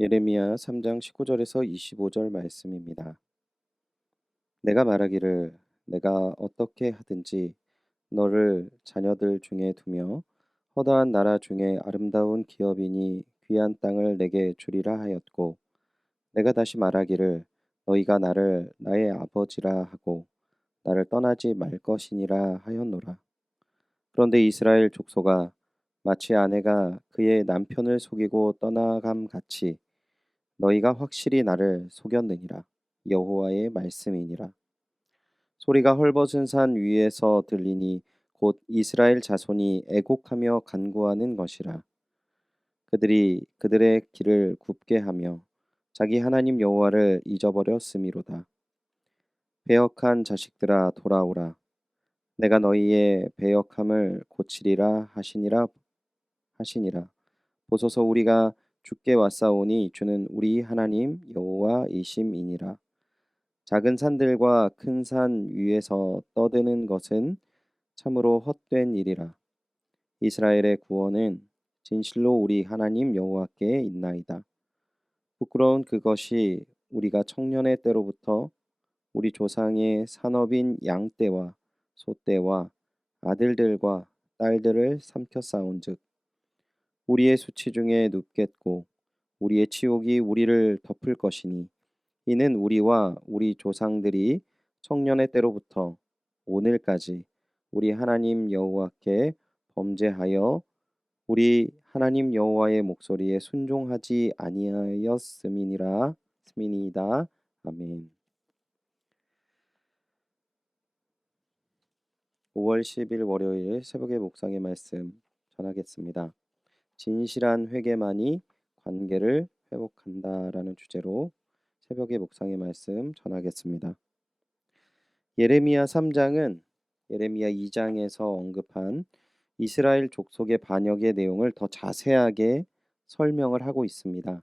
예레미야 3장 19절에서 25절 말씀입니다. 내가 말하기를 내가 어떻게 하든지 너를 자녀들 중에 두며 허다한 나라 중에 아름다운 기업이니 귀한 땅을 내게 주리라 하였고 내가 다시 말하기를 너희가 나를 나의 아버지라 하고 나를 떠나지 말 것이니라 하였노라. 그런데 이스라엘 족속아 마치 아내가 그의 남편을 속이고 떠나감 같이 너희가 확실히 나를 속였느니라. 여호와의 말씀이니라. 소리가 헐벗은 산 위에서 들리니 곧 이스라엘 자손이 애곡하며 간구하는 것이라. 그들이 그들의 길을 굽게 하며 자기 하나님 여호와를 잊어버렸음이로다. 배역한 자식들아 돌아오라. 내가 너희의 배역함을 고치리라 하시니라. 보소서 우리가 주께 왔사오니 주는 우리 하나님 여호와이심이니라. 작은 산들과 큰 산 위에서 떠드는 것은 참으로 헛된 일이라. 이스라엘의 구원은 진실로 우리 하나님 여호와께 있나이다. 부끄러운 그것이 우리가 청년의 때로부터 우리 조상의 산업인 양 떼와 소 떼와 아들들과 딸들을 삼켜 쌓은즉 우리의 수치 중에 눕겠고 우리의 치욕이 우리를 덮을 것이니 이는 우리와 우리 조상들이 청년의 때로부터 오늘까지 우리 하나님 여호와께 범죄하여 우리 하나님 여호와의 목소리에 순종하지 아니하였음이니라. 스미니이다. 아멘. 5월 10일 월요일 새벽의 묵상의 말씀 전하겠습니다. 진실한 회개만이 관계를 회복한다라는 주제로 새벽의 묵상의 말씀 전하겠습니다. 예레미야 3장은 예레미야 2장에서 언급한 이스라엘 족속의 반역의 내용을 더 자세하게 설명을 하고 있습니다.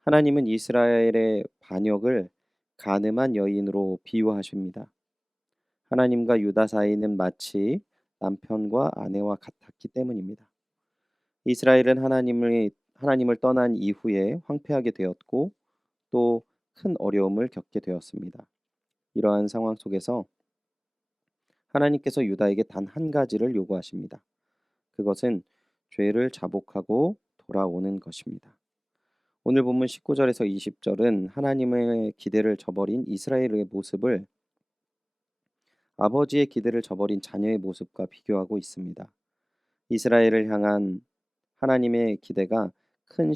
하나님은 이스라엘의 반역을 간음한 여인으로 비유하십니다. 하나님과 유다 사이는 마치 남편과 아내와 같았기 때문입니다. 이스라엘은 하나님을 떠난 이후에 황폐하게 되었고 또 큰 어려움을 겪게 되었습니다. 이러한 상황 속에서 하나님께서 유다에게 단 한 가지를 요구하십니다. 그것은 죄를 자복하고 돌아오는 것입니다. 오늘 본문 19절에서 20절은 하나님의 기대를 저버린 이스라엘의 모습을 아버지의 기대를 저버린 자녀의 모습과 비교하고 있습니다. 이스라엘을 향한 하나님의 기대가 큰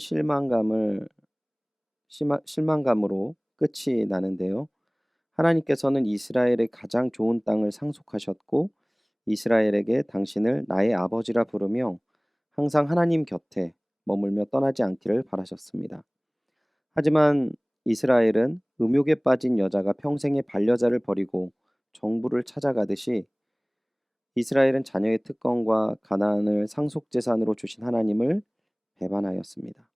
실망감으로 끝이 나는데요. 하나님께서는 이스라엘의 가장 좋은 땅을 상속하셨고 이스라엘에게 당신을 나의 아버지라 부르며 항상 하나님 곁에 머물며 떠나지 않기를 바라셨습니다. 하지만 이스라엘은 음욕에 빠진 여자가 평생의 반려자를 버리고 정부를 찾아가듯이 이스라엘은 자녀의 특권과 가나안을 상속재산으로 주신 하나님을 배반하였습니다.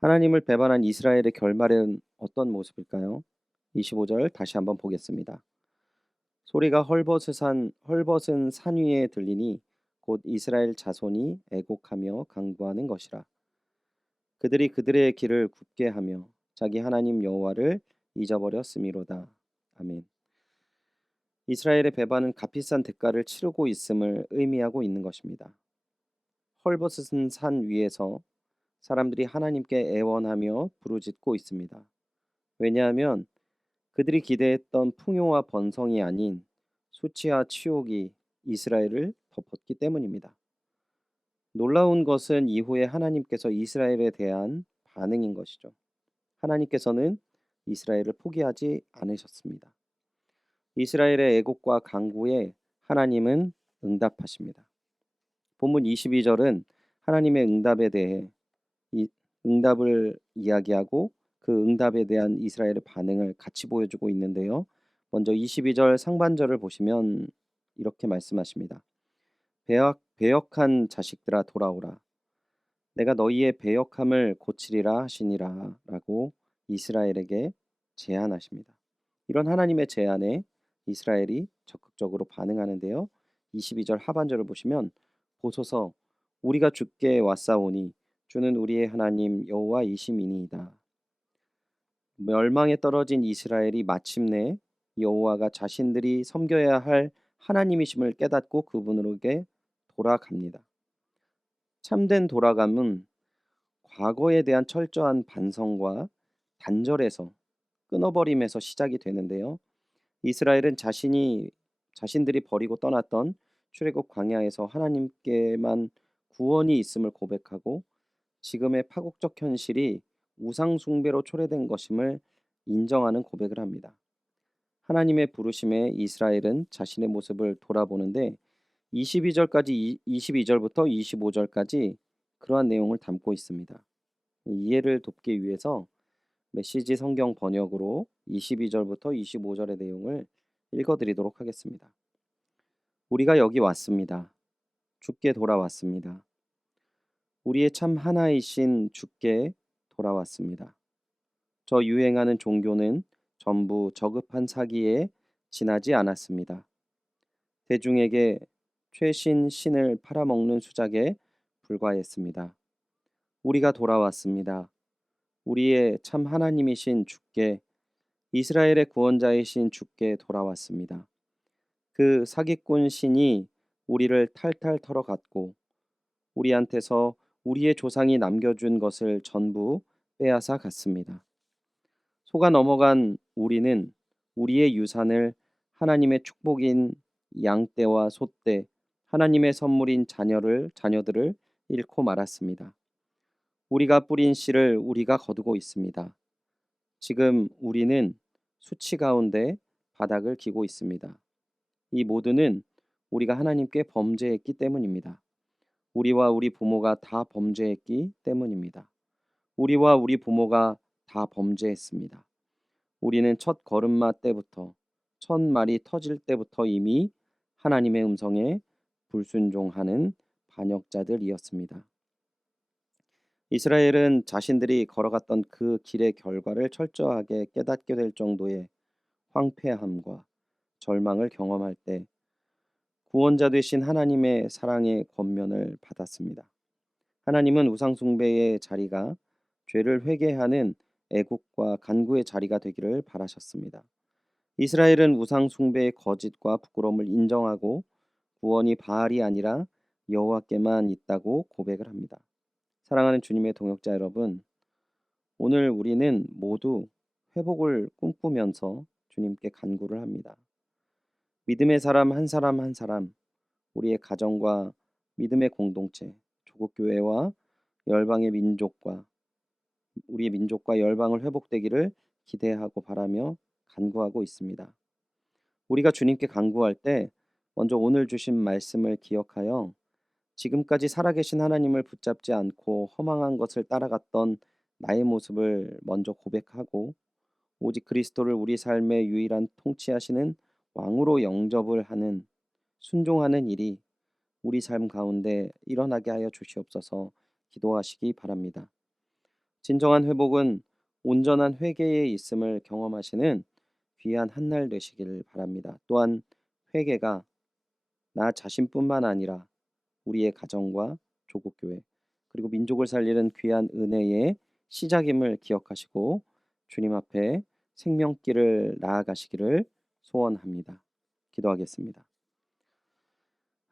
하나님을 배반한 이스라엘의 결말은 어떤 모습일까요? 25절 다시 한번 보겠습니다. 소리가 헐벗은 산 위에 들리니 곧 이스라엘 자손이 애곡하며 간구하는 것이라. 그들이 그들의 길을 굽게 하며 자기 하나님 여호와를 잊어버렸음이로다. 아멘. 이스라엘의 배반은 값비싼 대가를 치르고 있음을 의미하고 있는 것입니다. 헐벗은 산 위에서 사람들이 하나님께 애원하며 부르짖고 있습니다. 왜냐하면 그들이 기대했던 풍요와 번성이 아닌 수치와 치욕이 이스라엘을 덮었기 때문입니다. 놀라운 것은 이후에 하나님께서 이스라엘에 대한 반응인 것이죠. 하나님께서는 이스라엘을 포기하지 않으셨습니다. 이스라엘의 애곡과 간구에 하나님은 응답하십니다. 본문 22절은 하나님의 응답에 대해 이 응답을 이야기하고 그 응답에 대한 이스라엘의 반응을 같이 보여주고 있는데요. 먼저 22절 상반절을 보시면 이렇게 말씀하십니다. 배역한 자식들아 돌아오라. 내가 너희의 배역함을 고치리라 하시니라 라고 이스라엘에게 제안하십니다. 이런 하나님의 제안에 이스라엘이 적극적으로 반응하는데요. 22절 하반절을 보시면 보소서 우리가 주께 왔사오니 주는 우리의 하나님 여호와이심이니이다. 멸망에 떨어진 이스라엘이 마침내 여호와가 자신들이 섬겨야 할 하나님이심을 깨닫고 그분으로게 돌아갑니다. 참된 돌아감은 과거에 대한 철저한 반성과 단절에서 끊어버림에서 시작이 되는데요. 이스라엘은 자신들이 버리고 떠났던 출애굽 광야에서 하나님께만 구원이 있음을 고백하고 지금의 파국적 현실이 우상 숭배로 초래된 것임을 인정하는 고백을 합니다. 하나님의 부르심에 이스라엘은 자신의 모습을 돌아보는데 22절부터 25절까지 그러한 내용을 담고 있습니다. 이해를 돕기 위해서 메시지 성경 번역으로 22절부터 25절의 내용을 읽어드리도록 하겠습니다. 우리가 여기 왔습니다. 주께 돌아왔습니다. 우리의 참 하나이신 주께 돌아왔습니다. 저 유행하는 종교는 전부 저급한 사기에 지나지 않았습니다. 대중에게 최신 신을 팔아먹는 수작에 불과했습니다. 우리가 돌아왔습니다. 우리의 참 하나님이신 주께, 이스라엘의 구원자이신 주께 돌아왔습니다. 그 사기꾼 신이 우리를 탈탈 털어갔고 우리한테서 우리의 조상이 남겨준 것을 전부 빼앗아 갔습니다. 속아 넘어간 우리는 우리의 유산을 하나님의 축복인 양떼와 소떼, 하나님의 선물인 자녀들을 잃고 말았습니다. 우리가 뿌린 씨를 우리가 거두고 있습니다. 지금 우리는 수치 가운데 바닥을 기고 있습니다. 이 모두는 우리가 하나님께 범죄했기 때문입니다. 우리와 우리 부모가 다 범죄했기 때문입니다. 우리와 우리 부모가 다 범죄했습니다. 우리는 첫 걸음마 때부터, 첫 말이 터질 때부터 이미 하나님의 음성에 불순종하는 반역자들이었습니다. 이스라엘은 자신들이 걸어갔던 그 길의 결과를 철저하게 깨닫게 될 정도의 황폐함과 절망을 경험할 때 구원자 되신 하나님의 사랑의 권면을 받았습니다. 하나님은 우상 숭배의 자리가 죄를 회개하는 애국과 간구의 자리가 되기를 바라셨습니다. 이스라엘은 우상 숭배의 거짓과 부끄러움을 인정하고 구원이 바알이 아니라 여호와께만 있다고 고백을 합니다. 사랑하는 주님의 동역자 여러분, 오늘 우리는 모두 회복을 꿈꾸면서 주님께 간구를 합니다. 믿음의 사람 한 사람 한 사람, 우리의 가정과 믿음의 공동체, 조국교회와 열방의 민족과 우리의 민족과 열방을 회복되기를 기대하고 바라며 간구하고 있습니다. 우리가 주님께 간구할 때 먼저 오늘 주신 말씀을 기억하여 지금까지 살아계신 하나님을 붙잡지 않고 허망한 것을 따라갔던 나의 모습을 먼저 고백하고 오직 그리스도를 우리 삶의 유일한 통치하시는 왕으로 영접을 하는 순종하는 일이 우리 삶 가운데 일어나게 하여 주시옵소서 기도하시기 바랍니다. 진정한 회복은 온전한 회개에 있음을 경험하시는 귀한 한날 되시기를 바랍니다. 또한 회개가 나 자신뿐만 아니라 우리의 가정과 조국교회 그리고 민족을 살리는 귀한 은혜의 시작임을 기억하시고 주님 앞에 생명길을 나아가시기를 소원합니다. 기도하겠습니다.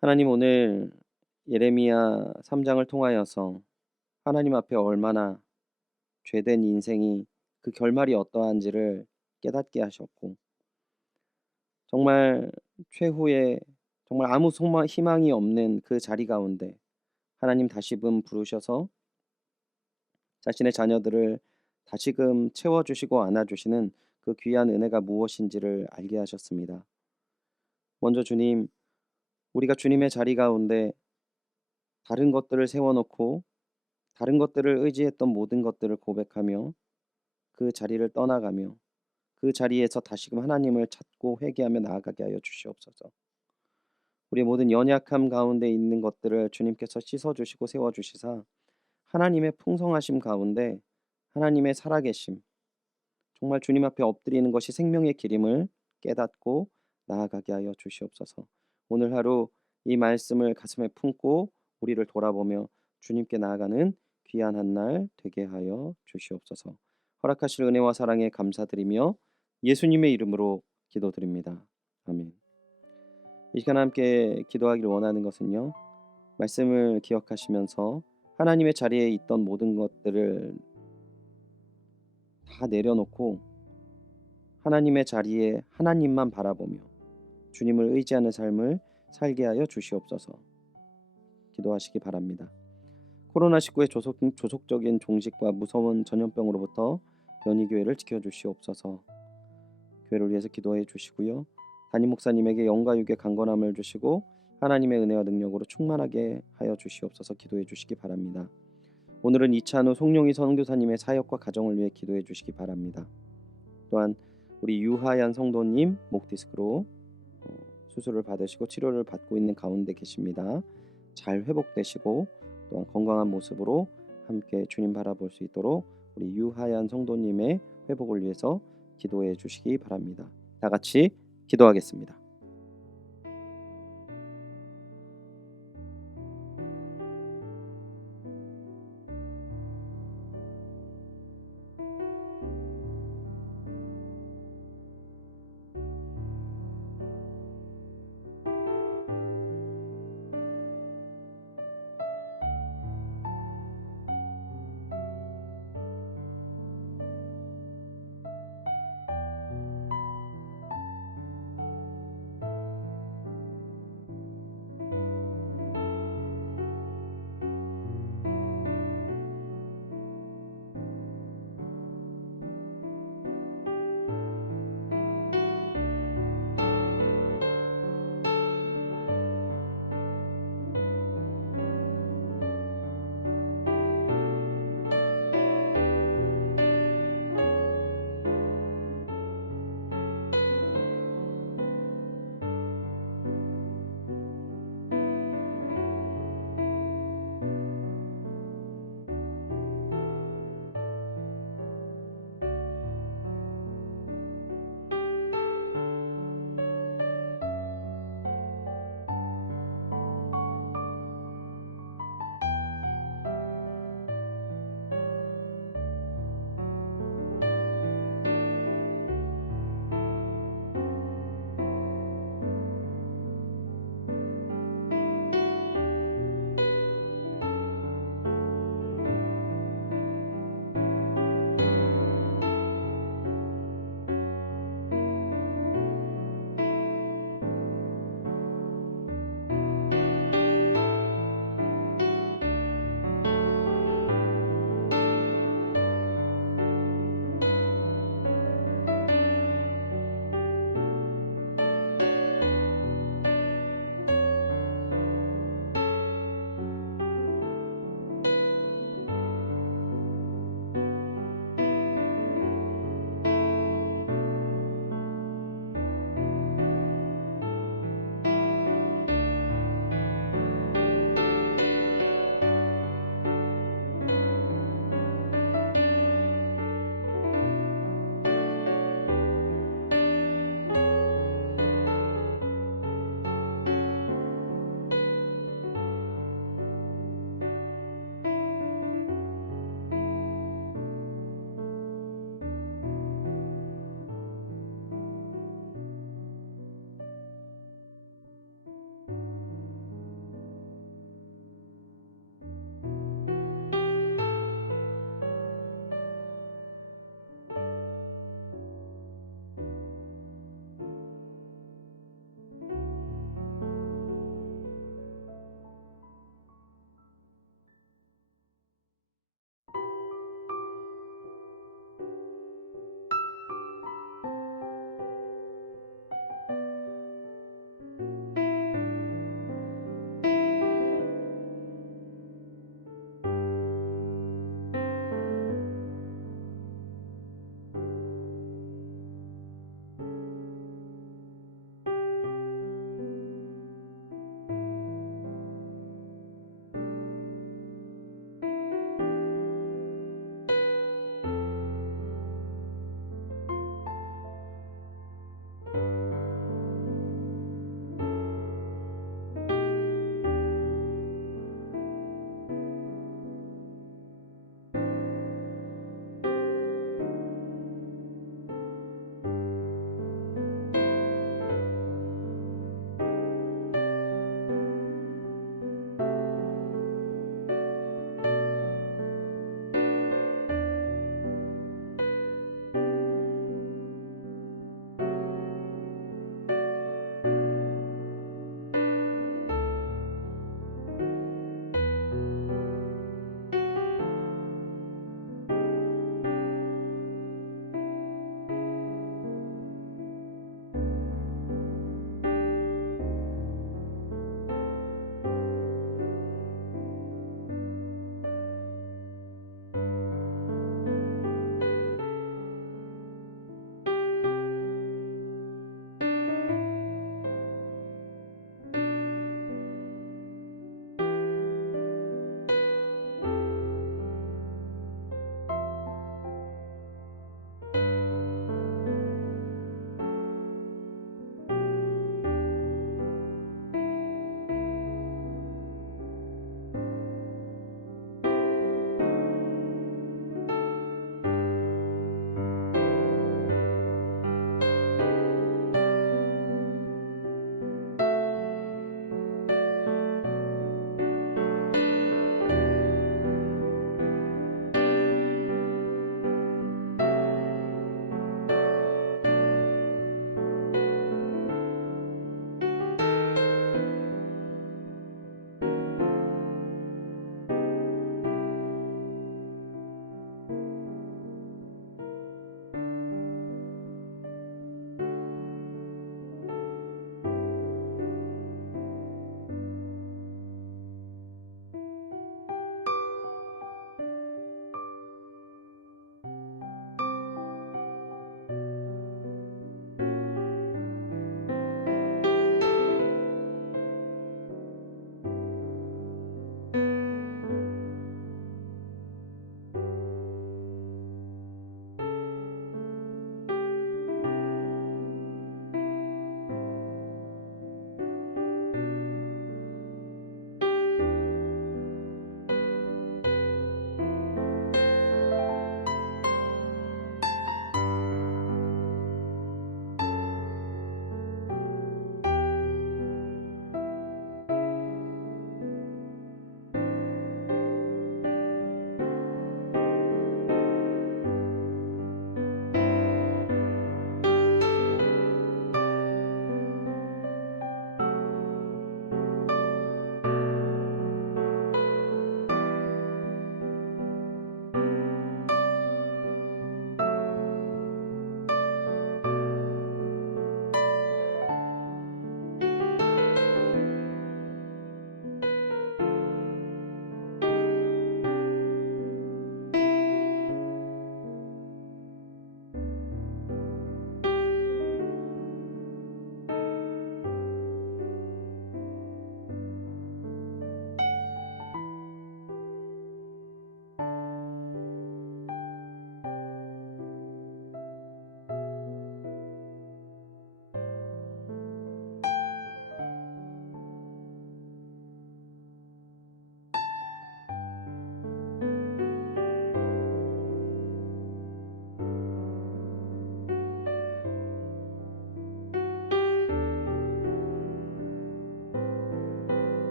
하나님, 오늘 예레미야 3장을 통하여서 하나님 앞에 얼마나 죄된 인생이 그 결말이 어떠한지를 깨닫게 하셨고 정말 최후의 정말 아무 희망이 없는 그 자리 가운데 하나님 다시금 부르셔서 자신의 자녀들을 다시금 채워주시고 안아주시는 그 귀한 은혜가 무엇인지를 알게 하셨습니다. 먼저 주님, 우리가 주님의 자리 가운데 다른 것들을 세워놓고 다른 것들을 의지했던 모든 것들을 고백하며 그 자리를 떠나가며 그 자리에서 다시금 하나님을 찾고 회개하며 나아가게 하여 주시옵소서. 우리의 모든 연약함 가운데 있는 것들을 주님께서 씻어주시고 세워주시사 하나님의 풍성하심 가운데 하나님의 살아계심, 정말 주님 앞에 엎드리는 것이 생명의 길임을 깨닫고 나아가게 하여 주시옵소서. 오늘 하루 이 말씀을 가슴에 품고 우리를 돌아보며 주님께 나아가는 귀한 한 날 되게 하여 주시옵소서. 허락하실 은혜와 사랑에 감사드리며 예수님의 이름으로 기도드립니다. 아멘. 이 시간 함께 기도하기를 원하는 것은요. 말씀을 기억하시면서 하나님의 자리에 있던 모든 것들을 다 내려놓고 하나님의 자리에 하나님만 바라보며 주님을 의지하는 삶을 살게 하여 주시옵소서. 기도하시기 바랍니다. 코로나19의 조속적인 종식과 무서운 전염병으로부터 연희교회를 지켜주시옵소서. 교회를 위해서 기도해 주시고요. 담임 목사님에게 영과 육의 강건함을 주시고 하나님의 은혜와 능력으로 충만하게 하여 주시옵소서. 기도해 주시기 바랍니다. 오늘은 이찬우 송룡희 선교사님의 사역과 가정을 위해 기도해 주시기 바랍니다. 또한 우리 유하얀 성도님 목 디스크로 수술을 받으시고 치료를 받고 있는 가운데 계십니다. 잘 회복되시고 또한 건강한 모습으로 함께 주님 바라볼 수 있도록 우리 유하얀 성도님의 회복을 위해서 기도해 주시기 바랍니다. 다 같이 기도하겠습니다.